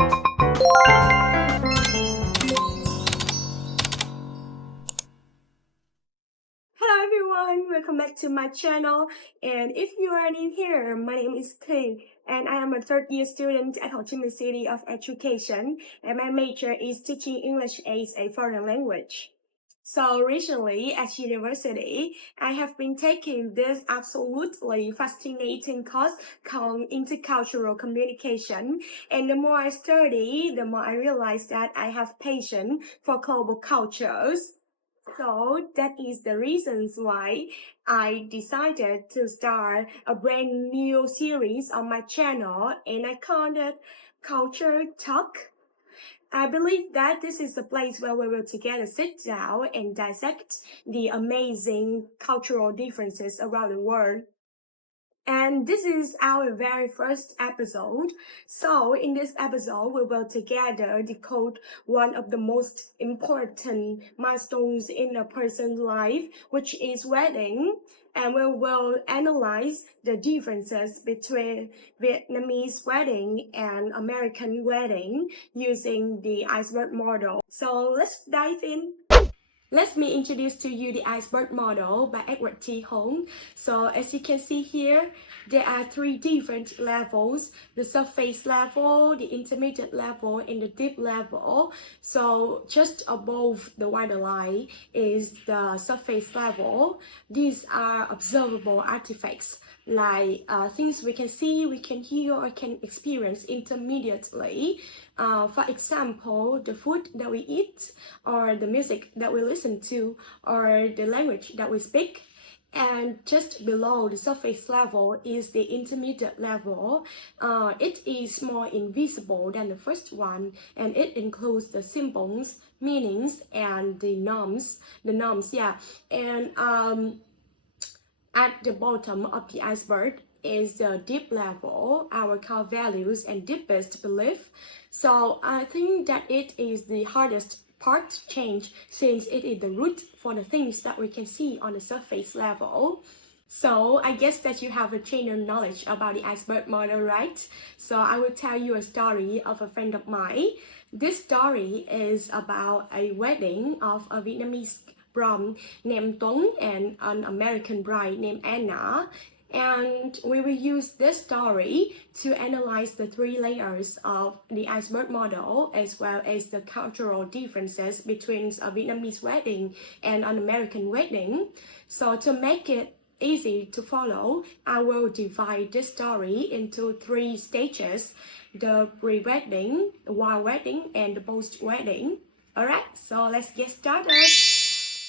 Hello everyone, welcome back to my channel. And if you are new here, my name is Thi and I am a third year student at Ho Chi Minh City of Education, and my major is teaching English as a foreign language. So recently at university, I have been taking this absolutely fascinating course called Intercultural Communication. And the more I study, the more I realize that I have passion for global cultures. So that is the reasons why I decided to start a brand new series on my channel, and I called it Culture Talk. I believe that this is a place where we will together sit down and dissect the amazing cultural differences around the world. And this is our very first episode. So in this episode, we will together decode one of the most important milestones in a person's life, which is wedding. And we will analyze the differences between Vietnamese wedding and American wedding using the iceberg model. So let's dive in. Let me introduce to you the iceberg model by Edward T. Hong. So as you can see here, there are three different levels: the surface level, the intermediate level, and the deep level. So just above the waterline is the surface level. These are observable artifacts, like things we can see, we can hear, or can experience intermediately. For example, the food that we eat, or the music that we listen to, or the language that we speak. And just below the surface level is the intermediate level. It is more invisible than the first one, and it includes the symbols, meanings, and the norms. And at the bottom of the iceberg is the deep level, our core values and deepest belief. So I think that it is the hardest part to change, since it is the root for the things that we can see on the surface level. So I guess that you have a general knowledge about the iceberg model, right? So I will tell you a story of a friend of mine. This story is about a wedding of a Vietnamese bride named Tuấn and an American bride named Anna. And we will use this story to analyze the three layers of the iceberg model, as well as the cultural differences between a Vietnamese wedding and an American wedding. So to make it easy to follow, I will divide this story into three stages: the pre-wedding, while wedding, and the post-wedding. Alright, so let's get started.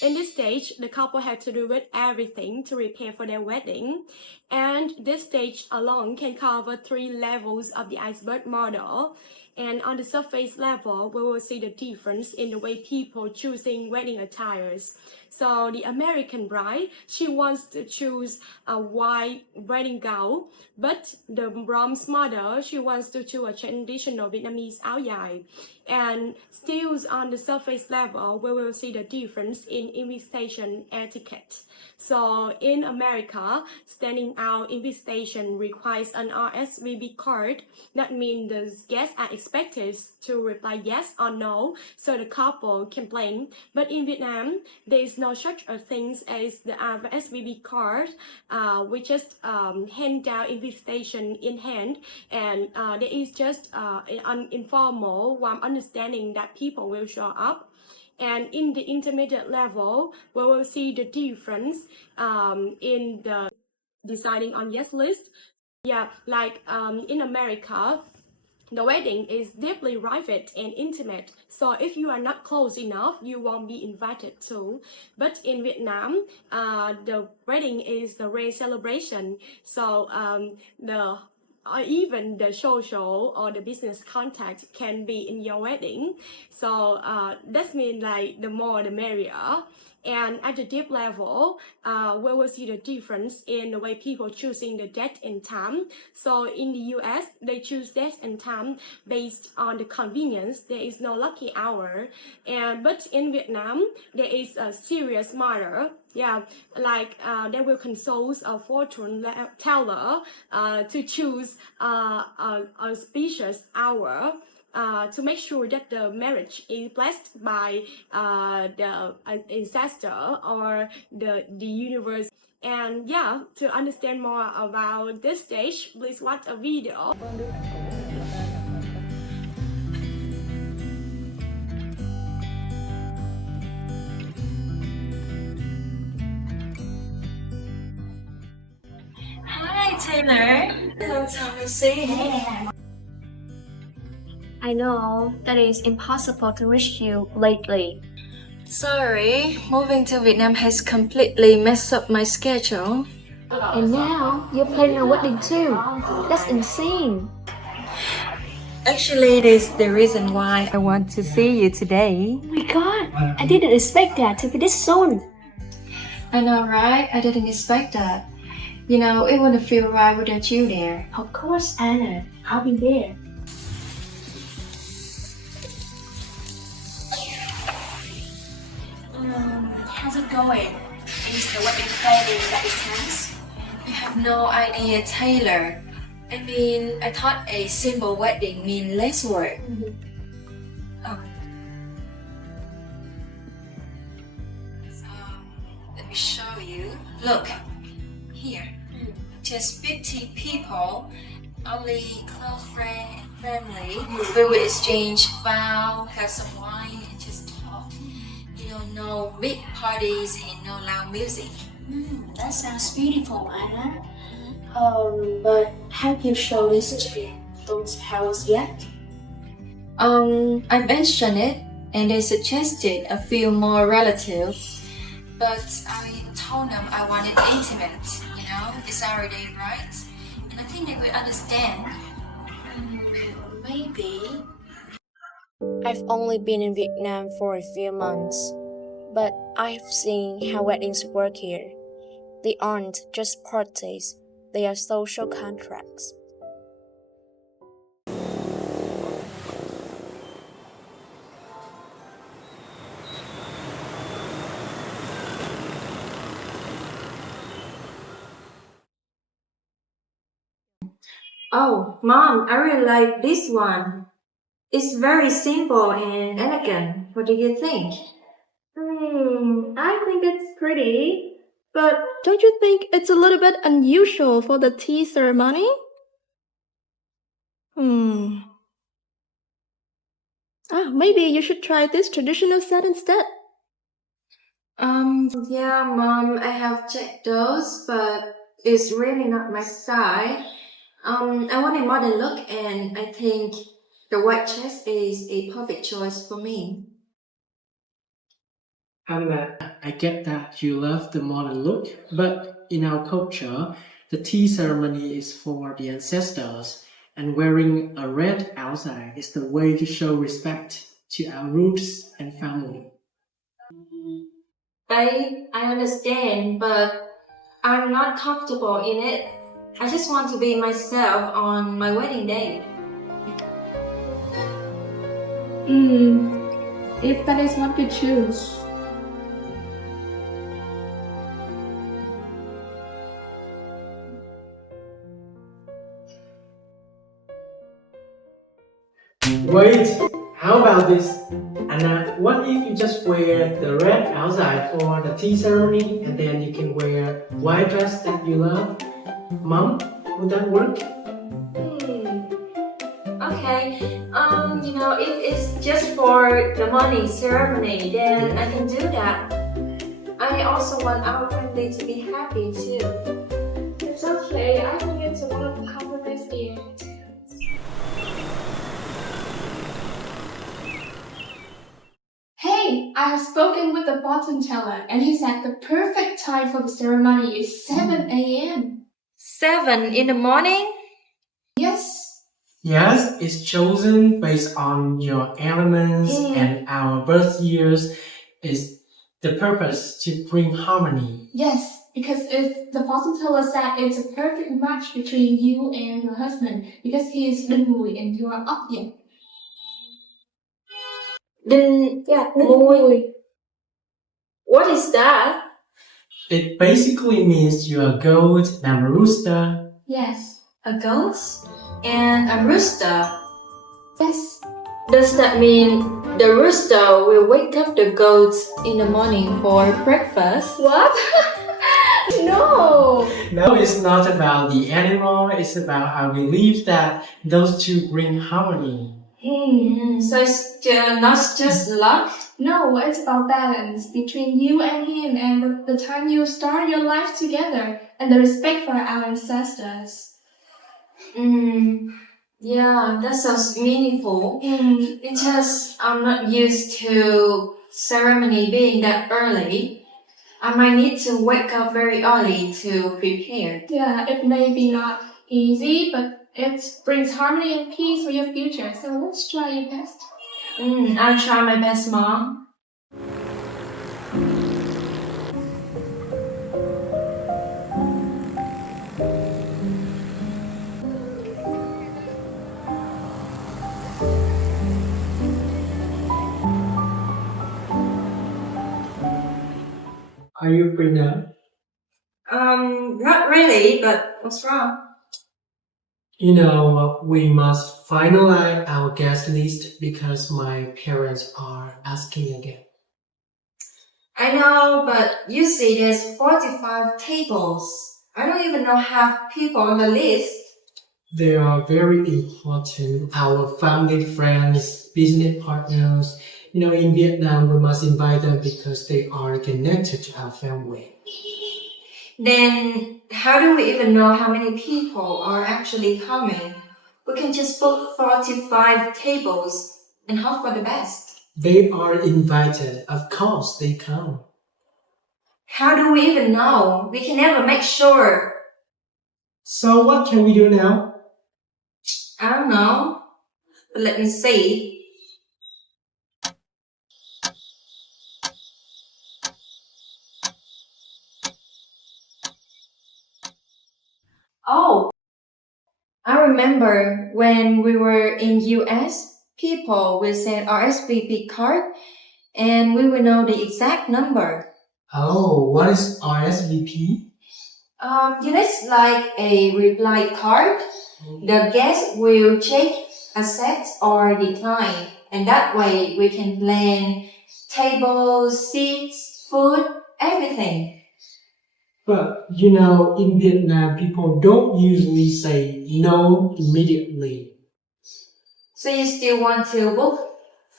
In this stage, the couple had to do with everything to prepare for their wedding, and this stage alone can cover three levels of the iceberg model. And on the surface level, we will see the difference in the way people choosing wedding attires. So the American bride, she wants to choose a white wedding gown, but the groom's mother, she wants to choose a traditional Vietnamese áo dài. And still on the surface level, we will see the difference in invitation etiquette. So in America, standing out invitation requires an RSVP card. That means the guests are expected to reply yes or no, so the couple can plan. But in Vietnam, there is no such a thing as the RSVP card. We just hand down invitation in hand, and there is just an informal, warm understanding that people will show up. And in the intermediate level, we will see the difference in the deciding on yes list. Yeah, like in America, the wedding is deeply private and intimate, so if you are not close enough, you won't be invited to. But in Vietnam, the wedding is the rare celebration, so the even the social or the business contact can be in your wedding. So that means like the more the merrier. And at the deep level, we will see the difference in the way people choosing the date and time. So in the US, they choose date and time based on the convenience. There is no lucky hour. But in Vietnam, there is a serious matter. Yeah, like they will consult a fortune teller to choose a auspicious hour. to make sure that the marriage is blessed by the ancestor or the universe. And yeah, to understand more about this stage, please watch a video. Hi, Taylor. Long time no see. I know that it's impossible to reach you lately. Sorry, moving to Vietnam has completely messed up my schedule. And now you're planning a wedding too. That's insane. Actually, it is the reason why I want to see you today. Oh my god, I didn't expect that to be this soon. I know, right? I didn't expect that. You know, it wouldn't feel right without you there. Of course, Anna. I'll be there. How's it going? Is the wedding planning that intense? You have no idea, Taylor. I mean, I thought a simple wedding means less work. Oh. So, let me show you. Look, here. Just 50 people, only close friends and family. We will exchange vows, have some wine, and just talk. You don't know big parties and no loud music. That sounds beautiful, Anna. But have you shown this to those parents yet? I mentioned it, and they suggested a few more relatives, but I told them I wanted intimate. You know, it's our day, right? And I think they will understand. Maybe. I've only been in Vietnam for a few months, but I've seen how weddings work here. They aren't just parties, they are social contracts. Oh, Mom, I really like this one. It's very simple and elegant. What do you think? I think it's pretty, but don't you think it's a little bit unusual for the tea ceremony? Maybe you should try this traditional set instead. Yeah, Mom, I have checked those, but it's really not my style. I want a modern look, and I think the white chest is a perfect choice for me. Anna, I get that you love the modern look, but in our culture, the tea ceremony is for the ancestors, and wearing a red outside is the way to show respect to our roots and family. I understand, but I'm not comfortable in it. I just want to be myself on my wedding day. If that is what you choose. Wait, how about this? Anna, what if you just wear the red outside for the tea ceremony and then you can wear white dress that you love? Mom, would that work? Okay, if it's just for the morning ceremony, then I can do that. I also want our family to be happy too. It's okay. I think it's a wonderful compromise here. Hey, I have spoken with the fortune teller and he said the perfect time for the ceremony is 7 a.m. 7 in the morning? Yes. Yes, it's chosen based on your elements and our birth years is the purpose to bring harmony. Yes, because if the fortune teller said it's a perfect match between you and your husband because he is Đinh Mùi and you are Ốc Dần. Đinh Mùi. What is that? It basically means you're a goat and a rooster. Yes. A goat and a rooster. Yes. Does that mean the rooster will wake up the goats in the morning for breakfast? What? No. No, it's not about the animal, it's about our belief that those two bring harmony. So it's not just luck? No, it's about balance between you and him and the time you start your life together and the respect for our ancestors. Yeah, that sounds meaningful. It's just I'm not used to ceremony being that early. I might need to wake up very early to prepare. Yeah, it may be not easy, but it brings harmony and peace for your future. So let's try your best. I'll try my best, Mom. Are you free now? Not really, but what's wrong? You know, we must finalize our guest list because my parents are asking again. I know, but you see there's 45 tables. I don't even know half people on the list. They are very important. Our family, friends, business partners. You know, in Vietnam, we must invite them because they are connected to our family. Then how do we even know how many people are actually coming? We can just book 45 tables and hope for the best. They are invited. Of course, they come. How do we even know? We can never make sure. So what can we do now? I don't know. But let me see. Oh, I remember when we were in US, people will send RSVP card and we will know the exact number. Oh, what is RSVP? It's like a reply card. The guest will check, accept or decline, and that way we can plan tables, seats, food, everything. But, you know, in Vietnam, people don't usually say no immediately. So you still want to book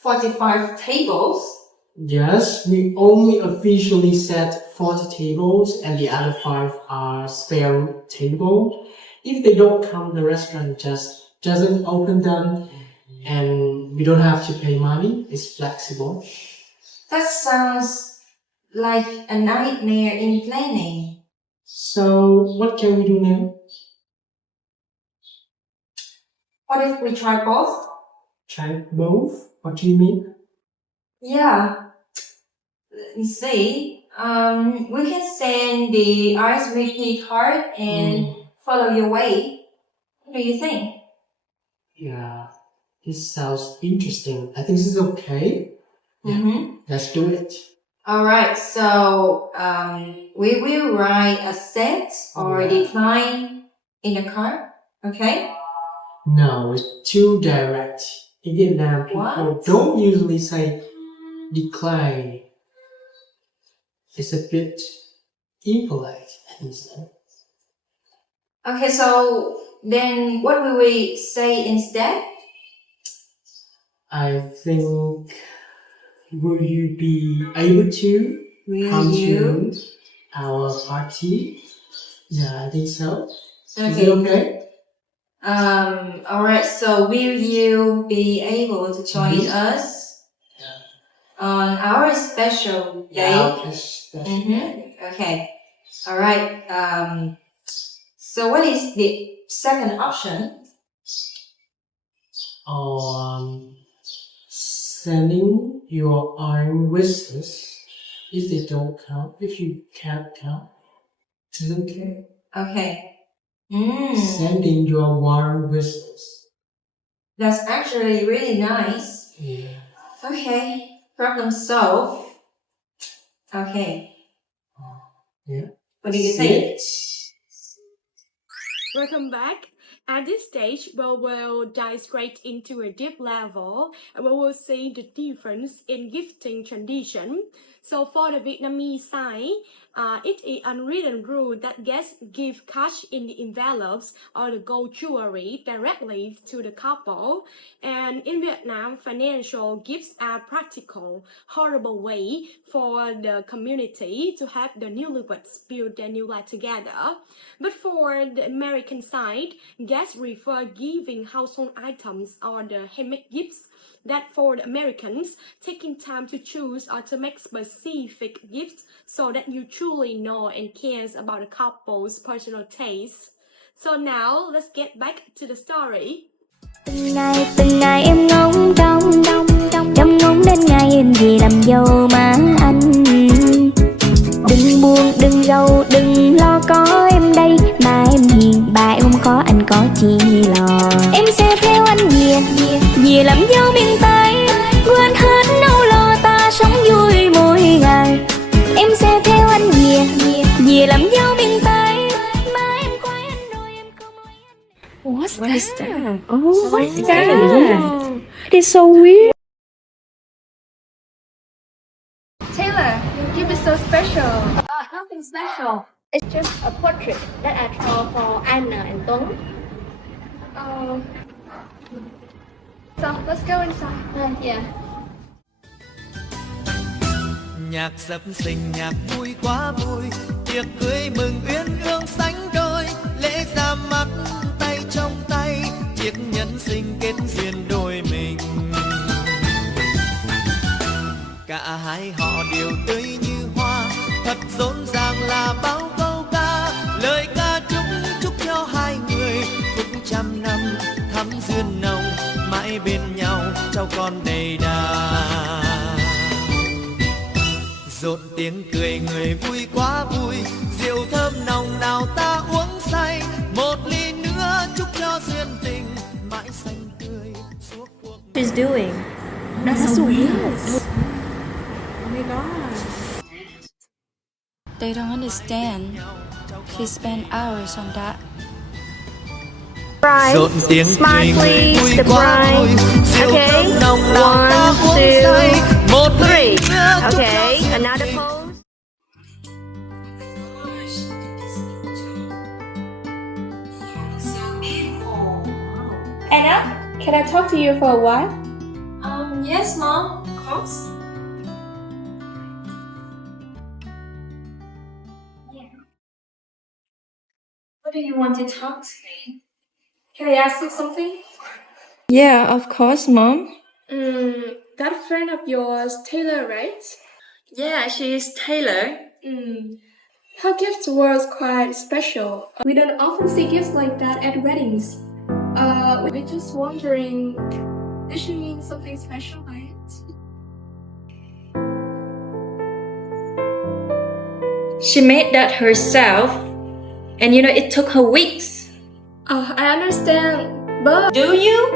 45 tables? Yes, we only officially set 40 tables and the other 5 are spare tables. If they don't come, the restaurant just doesn't open them and we don't have to pay money. It's flexible. That sounds like a nightmare in planning. So, what can we do now? What if we try both? Try both? What do you mean? Yeah. Let me see. We can send the RSVP card and follow your way. What do you think? Yeah, this sounds interesting. I think this is okay. Let's do it. Alright, so we will write accept or decline in the card, okay? No, it's too direct. In Vietnam, people don't usually say decline. It's a bit impolite, I think so. Okay, so then what will we say instead? I think, will you be able to come to our party? Yeah, I think so. Is it okay? Alright, so will you be able to join us on our special day? Yeah, special day. Okay. Alright, so what is the second option? Sending your own wishes if they don't count, if you can't count, it's okay. Okay. Sending your warm wishes. That's actually really nice. Yeah. Okay. Problem solved. Okay. Yeah. What do you think? Welcome back. At this stage, we will dive straight into a deep level and we will see the difference in gifting tradition. So for the Vietnamese side, it is unwritten rule that guests give cash in the envelopes or the gold jewelry directly to the couple. And in Vietnam, financial gifts are practical, horrible way for the community to have the newlyweds build their new life together. But for the American side, guests prefer giving household items or the handmade gifts. That for the Americans, taking time to choose or to make specific gifts so that you truly know and cares about the couple's personal taste. So now let's get back to the story. Từng ngày em ngóng trông ngóng đến ngày em về làm dâu má anh. Đừng buồn đừng rầu đừng lo có em đây, mà em hiền bà em không khó anh có chi lo. Em sẽ theo anh về làm dâu miền Tây, quên hết nỗi lo ta sống vui mỗi ngày. Em sẽ theo anh về làm dâu miền Tây, mà em khoái anh rồi em không lấy anh. What's that? Oh, what's that? It is so weird. Taylor, your gift is so special. Nothing special. It's just a portrait that I draw for Anna and Tuấn. So let's go inside. Yeah. Nhạc sập sình nhạc vui quá vui, tiệc cưới mừng uyên ương sánh đôi, lễ ra mắt tay trong tay, chiếc nhẫn sinh kết duyên đôi mình. Cả hai họ đều tươi như hoa, thật rộn ràng là bao câu ca, lời ca chúc cho hai người phúc trăm năm thắm duyên nồng, mãi bên nhau cháu con đầy đà. Rộn tiếng cười người vui quá vui, rượu thơm nồng nào ta uống say, một ly nữa chúc cho duyên tình mãi xanh tươi suốt cuộc. She's doing. That's so weird. They don't understand. She spent hours on that. Rộn tiếng cười người vui quá vui, rượu thơm nồng nào ta uống say, một ly nữa chúc cho duyên Another tình. pose. So beautiful. Anna, can I talk to you for a while? Yes, Mom. Of course. What do you want to talk to me? Can I ask you something? Yeah, of course, Mom. That friend of yours, Taylor, right? Yeah, she is Taylor. Her gift was quite special. We don't often see gifts like that at weddings. We're just wondering, did she mean something special by it? She made that herself. And it took her weeks. Oh, I understand, but Do you?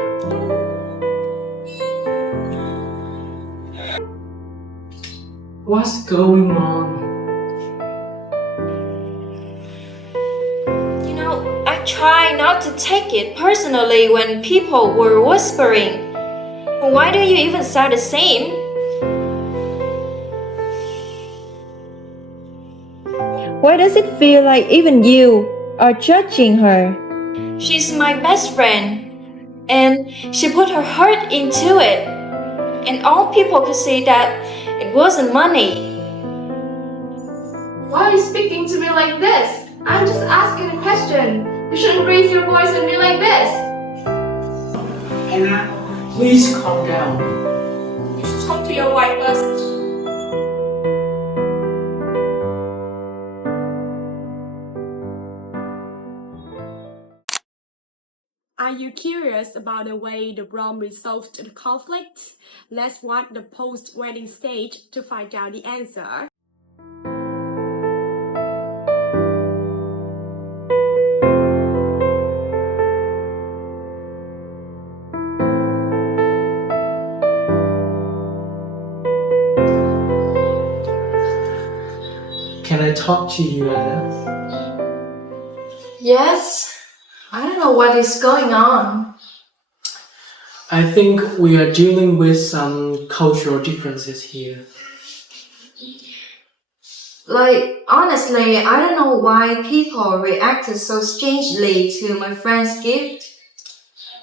What's going on? I try not to take it personally when people were whispering. Why do you even sound the same? Why does it feel like even you are judging her? She's my best friend, and she put her heart into it. And all people could see that it wasn't money. why are you speaking to me like this? I'm just asking a question. You shouldn't raise your voice at me like this. Anna, please calm down. You should talk to your wife first. Are you curious about the way the Rome resolved the conflict? Let's watch the post-wedding stage to find out the answer. Can I talk to you, Anna? Yes, I don't know what is going on. I think we are dealing with some cultural differences here. Like, honestly, I don't know why people reacted so strangely to my friend's gift.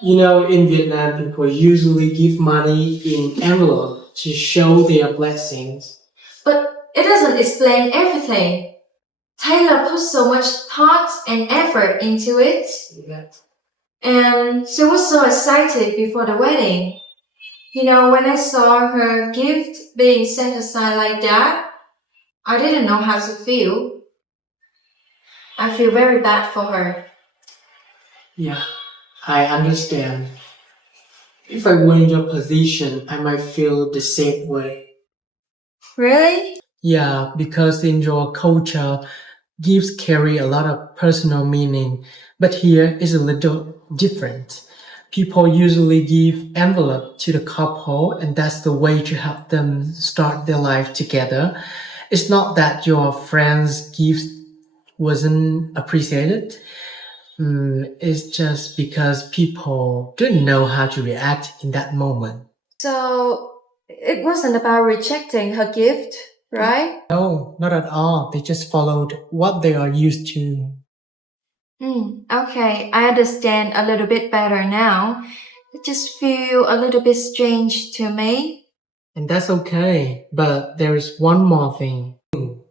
You know, in Vietnam, people usually give money in envelope to show their blessings. But it doesn't explain everything. Taylor put so much thought and effort into it. Yeah. And she was so excited before the wedding. You know, when I saw her gift being set aside like that, I didn't know how to feel. I feel very bad for her. Yeah, I understand. If I were in your position, I might feel the same way. Really? Yeah, because in your culture, gifts carry a lot of personal meaning, but here is a little different. People usually give envelope to the couple, and that's the way to help them start their life together. It's not that your friend's gift wasn't appreciated. It's just because people didn't know how to react in that moment. So, it wasn't about rejecting her gift, right? No, not at all. They just followed what they are used to. Okay, I understand a little bit better now. It just feels a little bit strange to me. And that's okay. But there is one more thing.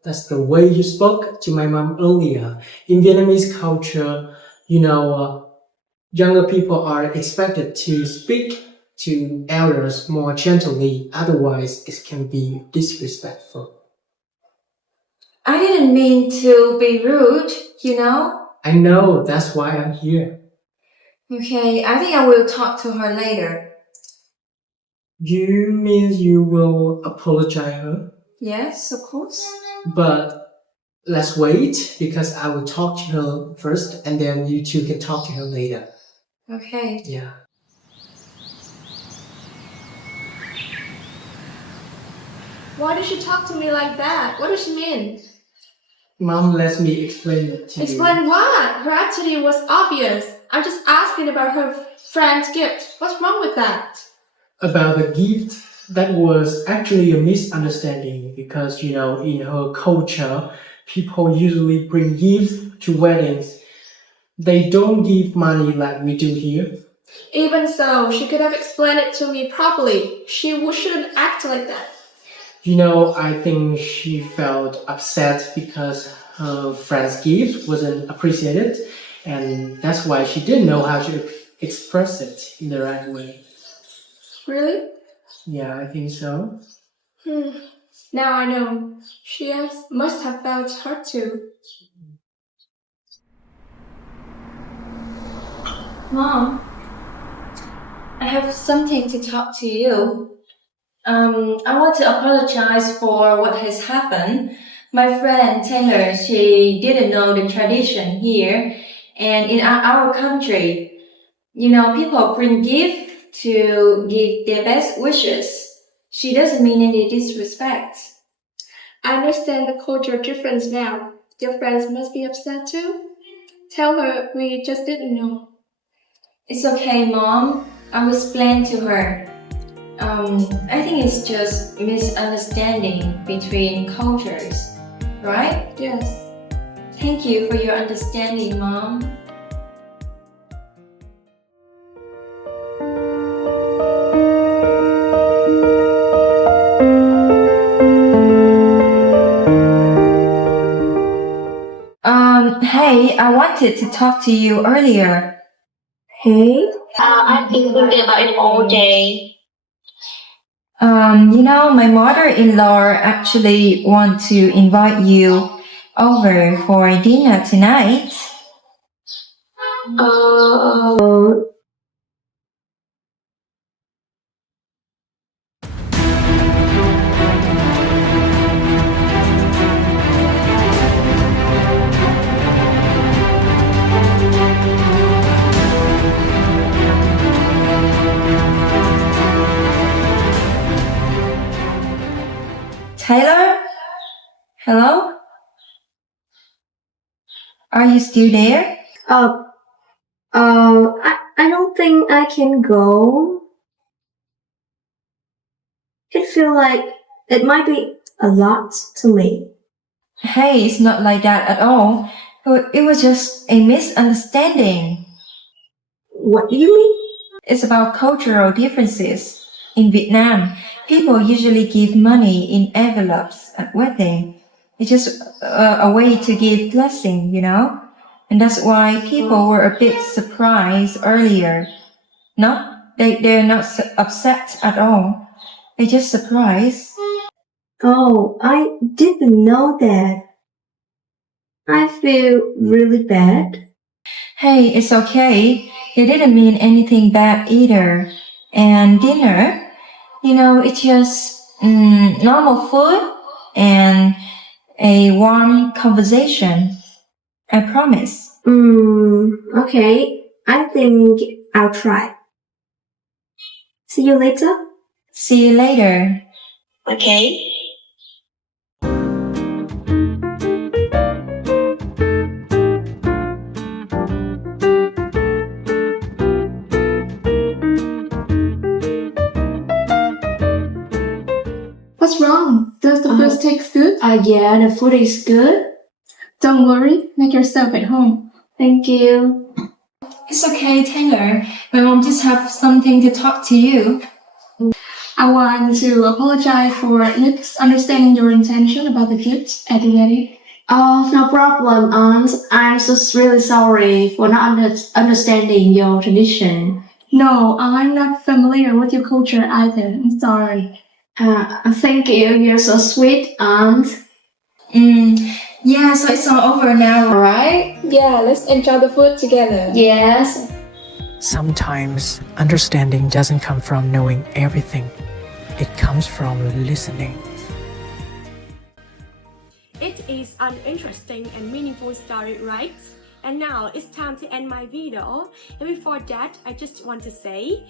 That's the way you spoke to my mom earlier. In Vietnamese culture, younger people are expected to speak to elders more gently. Otherwise, it can be disrespectful. I didn't mean to be rude, you know? I know, that's why I'm here. Okay, I think I will talk to her later. You mean you will apologize her? Yes, of course. But let's wait because I will talk to her first and then you two can talk to her later. Okay. Yeah. Why did she talk to me like that? What does she mean? Mom, let me explain it to you. Explain what? Her attitude was obvious. I'm just asking about her friend's gift. What's wrong with that? About the gift, that was actually a misunderstanding because, in her culture, people usually bring gifts to weddings. They don't give money like we do here. Even so, she could have explained it to me properly. She shouldn't act like that. I think she felt upset because her friend's gift wasn't appreciated, and that's why she didn't know how to express it in the right way. Really? Yeah, I think so. Now I know. She must have felt hurt too. Mom, I have something to talk to you. I want to apologize for what has happened. My friend Taylor, she didn't know the tradition here and in our country. People bring gifts to give their best wishes. She doesn't mean any disrespect. I understand the cultural difference now. Your friends must be upset too. Tell her we just didn't know. It's okay, Mom. I will explain to her. I think it's just misunderstanding between cultures, right? Yes. Thank you for your understanding, Mom. Hey, I wanted to talk to you earlier. Hey? I've been thinking about it all day. My mother-in-law actually want to invite you over for dinner tonight. Taylor? Hello? Are you still there? I don't think I can go. It feels like it might be a lot to me. Hey, it's not like that at all. It was just a misunderstanding. What do you mean? It's about cultural differences. In Vietnam, people usually give money in envelopes at wedding. It's just a way to give blessing, you know? And that's why people were a bit surprised earlier. They're not upset at all. They're just surprised. Oh, I didn't know that. I feel really bad. Hey, it's okay. They didn't mean anything bad either. And dinner, it's just normal food and a warm conversation. I promise. Okay. I think I'll try. See you later. See you later. Okay. What's wrong? Does the food taste good? Yeah, the food is good. Don't worry, make yourself at home. Thank you. It's okay, Taylor. My mom just have something to talk to you. I want to apologize for misunderstanding your intention about the gift at the wedding. Oh, no problem, Aunt. I'm just really sorry for not understanding your tradition. No, I'm not familiar with your culture either. I'm sorry. Thank you. You're so sweet, Aunt. Yeah, so it's all over now, right? Yeah, let's enjoy the food together. Yes. Sometimes understanding doesn't come from knowing everything. It comes from listening. It is an interesting and meaningful story, right? And now it's time to end my video. And before that, I just want to say,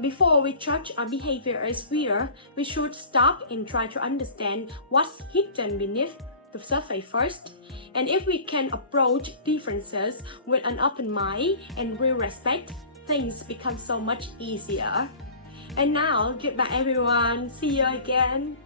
before we judge our behavior as weird, we should stop and try to understand what's hidden beneath the surface first. And if we can approach differences with an open mind and real respect, things become so much easier. And now, goodbye everyone. See you again.